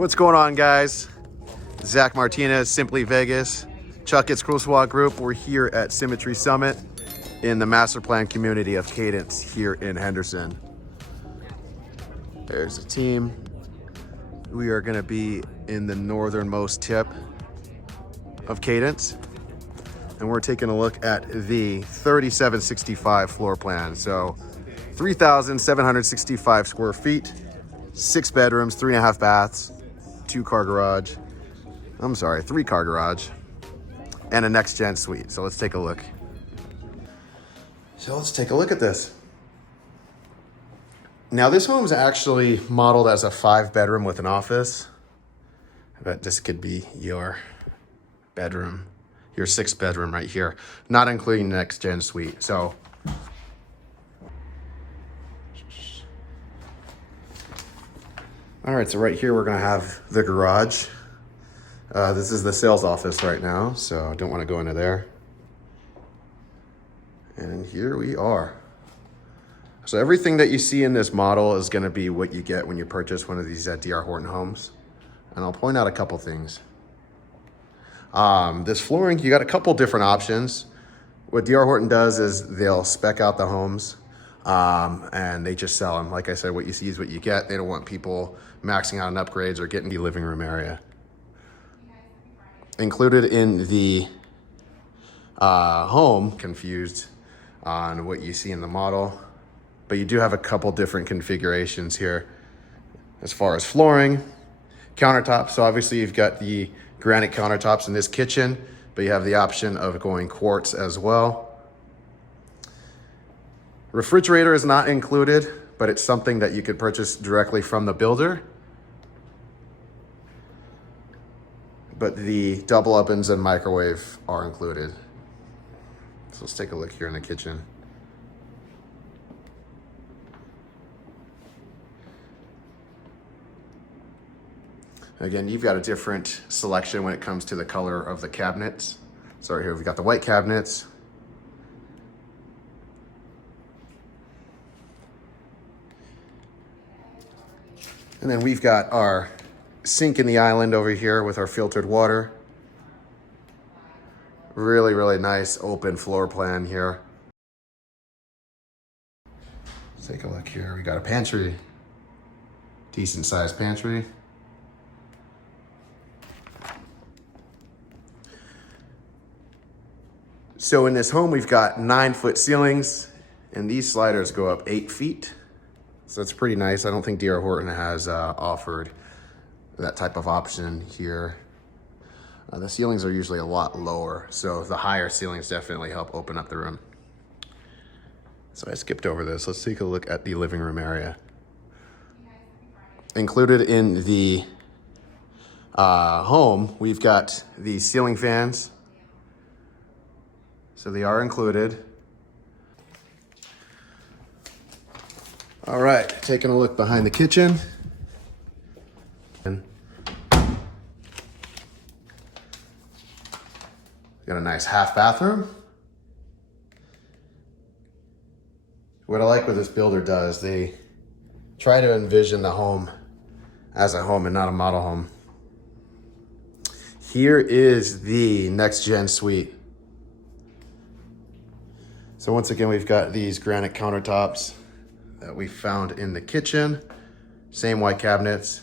What's going on, guys? Zach Martinez, Simply Vegas, Chakits Krulsawat Group. We're here at Symmetry Summit in the master plan community of Cadence here in Henderson. There's a team. We are going to be in the northernmost tip of Cadence, and we're taking a look at the 3765 floor plan. So 3,765 square feet, 6 bedrooms, 3.5 baths, 2-car garage. I'm sorry, 3-car garage, and a next-gen suite. So let's take a look. At this. Now this home is actually modeled as a 5-bedroom with an office. I bet this could be your bedroom, your 6th bedroom right here, not including the next-gen suite. So all right, so right here we're gonna have the garage. This is the sales office right now, so I don't wanna go into there. And here we are. So everything that you see in this model is gonna be what you get when you purchase one of these at DR Horton homes. And I'll point out a couple things. This flooring, you got a couple different options. What DR Horton does is they'll spec out the homes and they just sell them. Like I said, what you see is what you get. They don't want people maxing out on upgrades or getting the living room area. Included in the home, confused on what you see in the model, but you do have a couple different configurations here as far as flooring, countertops. So obviously you've got the granite countertops in this kitchen, but you have the option of going quartz as well. Refrigerator is not included, but it's something that you could purchase directly from the builder. But the double ovens and microwave are included. So let's take a look here in the kitchen. Again, you've got a different selection when it comes to the color of the cabinets. So right here we've got the white cabinets. And then we've got our sink in the island over here with our filtered water. Really, really nice open floor plan here. Let's take a look here. We got a pantry, decent sized pantry. So in this home, we've got 9-foot ceilings, and these sliders go up 8 feet. So it's pretty nice. I don't think DR Horton has offered that type of option here. The ceilings are usually a lot lower, so the higher ceilings definitely help open up the room. So I skipped over this. Let's take a look at the living room area. Included in the home, we've got the ceiling fans. So they are included. All right, taking a look behind the kitchen. Got a nice half bathroom. What I like what this builder does, they try to envision the home as a home and not a model home. Here is the next gen suite. So once again, we've got these granite countertops that we found in the kitchen. Same white cabinets.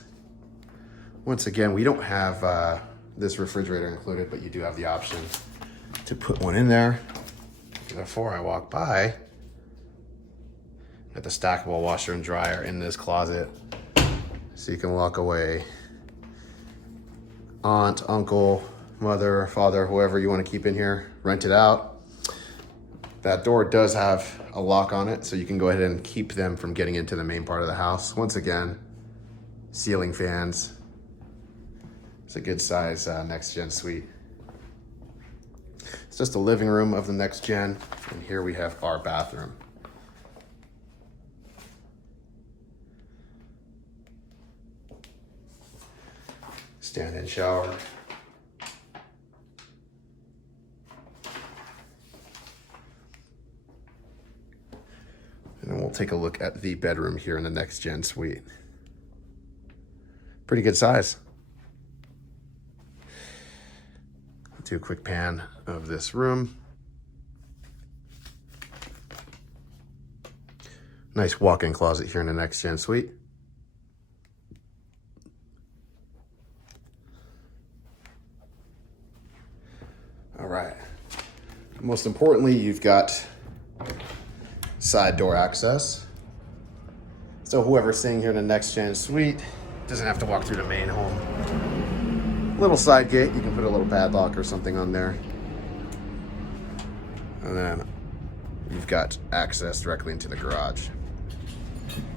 Once again, we don't have this refrigerator included, but you do have the option to put one in there. Before I walk by, got the stackable washer and dryer in this closet, so you can walk away. Aunt, uncle, mother, father, whoever you want to keep in here, rent it out. That door does have a lock on it, so you can go ahead and keep them from getting into the main part of the house. Once again, ceiling fans. It's a good size next gen suite. It's just a living room of the next gen, and here we have our bathroom. Stand-in shower. And then we'll take a look at the bedroom here in the next gen suite. Pretty good size. Do a quick pan of this room. Nice walk-in closet here in the next gen suite. All right. Most importantly, you've got side door access. So whoever's staying here in the next gen suite doesn't have to walk through the main home. Little side gate, you can put a little padlock or something on there. And then you've got access directly into the garage.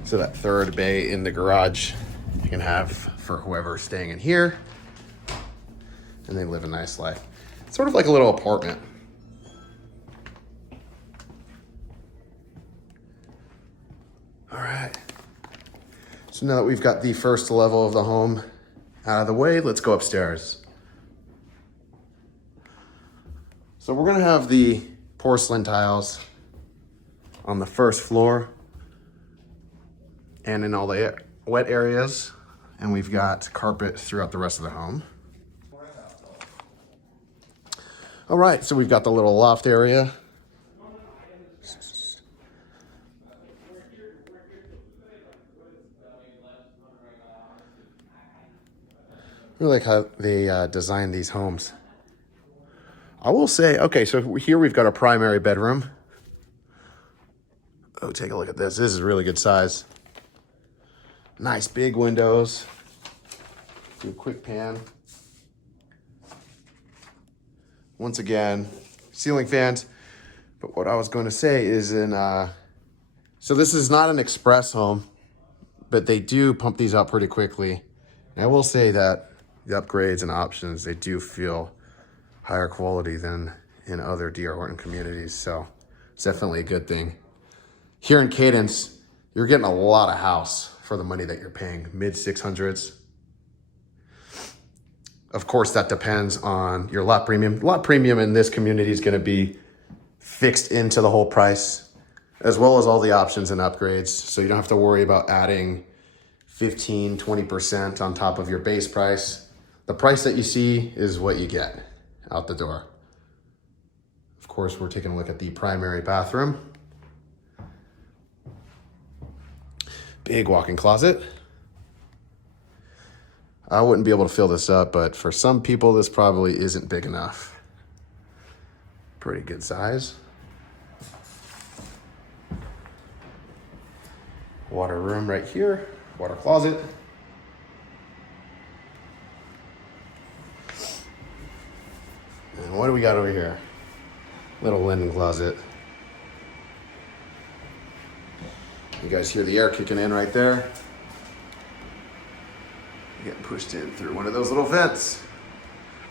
So that third bay in the garage you can have for whoever's staying in here, and they live a nice life. It's sort of like a little apartment. All right. So now that we've got the first level of the home out of the way, let's go upstairs. So we're gonna have the porcelain tiles on the first floor and in all the wet areas, and we've got carpet throughout the rest of the home. All right, so we've got the little loft area. I really like how they designed these homes. I will say, okay, so here we've got a primary bedroom. Oh, take a look at this. This is really good size. Nice big windows. Do a quick pan. Once again, ceiling fans. But what I was going to say is so this is not an express home, but they do pump these out pretty quickly. And I will say that the upgrades and options, they do feel higher quality than in other D.R. Horton communities. So it's definitely a good thing. Here in Cadence, you're getting a lot of house for the money that you're paying, mid 600s. Of course, that depends on your lot premium. Lot premium in this community is going to be fixed into the whole price, as well as all the options and upgrades. So you don't have to worry about adding 15, 20% on top of your base price. The price that you see is what you get out the door. Of course, we're taking a look at the primary bathroom. Big walk-in closet. I wouldn't be able to fill this up, but for some people, this probably isn't big enough. Pretty good size. Water room right here, water closet. And what do we got over here? Little linen closet. You guys hear the air kicking in right there? Getting pushed in through one of those little vents.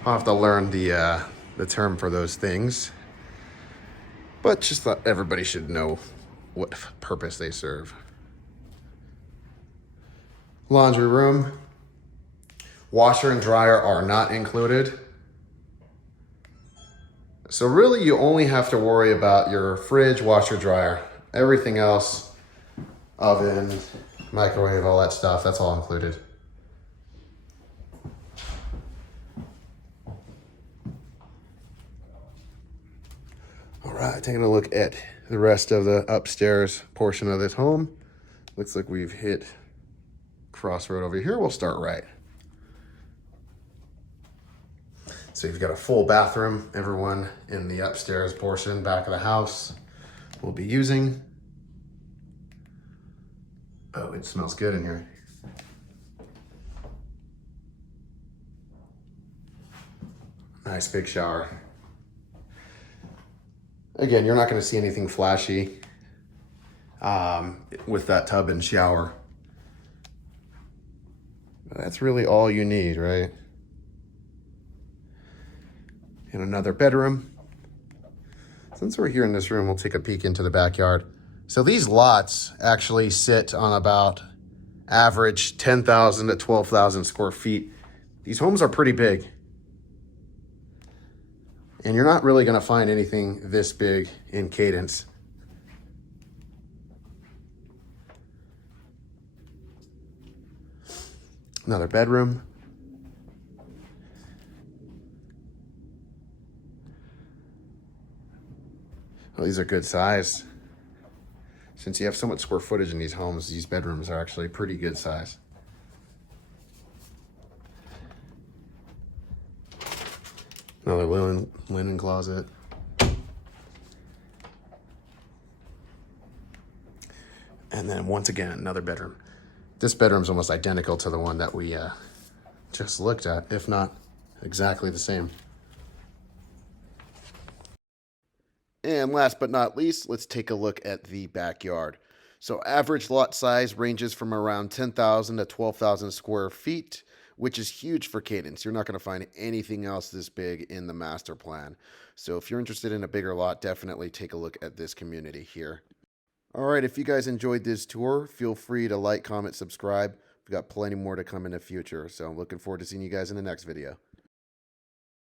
I'll have to learn the term for those things. But just thought everybody should know what purpose they serve. Laundry room. Washer and dryer are not included. So really you only have to worry about your fridge, washer, dryer. Everything else, oven, microwave, all that stuff, that's all included. All right, taking a look at the rest of the upstairs portion of this home. Looks like we've hit crossroad over here. We'll start right. So you've got a full bathroom. Everyone in the upstairs portion, back of the house, will be using. Oh, it smells good in here. Nice big shower. Again, you're not going to see anything flashy with that tub and shower. That's really all you need, right? In another bedroom. Since we're here in this room, we'll take a peek into the backyard. So these lots actually sit on about average 10,000 to 12,000 square feet. These homes are pretty big. And you're not really gonna find anything this big in Cadence. Another bedroom. Well, these are good size. Since you have so much square footage in these homes, these bedrooms are actually pretty good size. Another linen closet. And then once again, another bedroom. This bedroom's almost identical to the one that we just looked at, if not exactly the same. And last but not least, let's take a look at the backyard. So average lot size ranges from around 10,000 to 12,000 square feet, which is huge for Cadence. You're not going to find anything else this big in the master plan. So if you're interested in a bigger lot, definitely take a look at this community here. All right, if you guys enjoyed this tour, feel free to like, comment, subscribe. We've got plenty more to come in the future, so I'm looking forward to seeing you guys in the next video.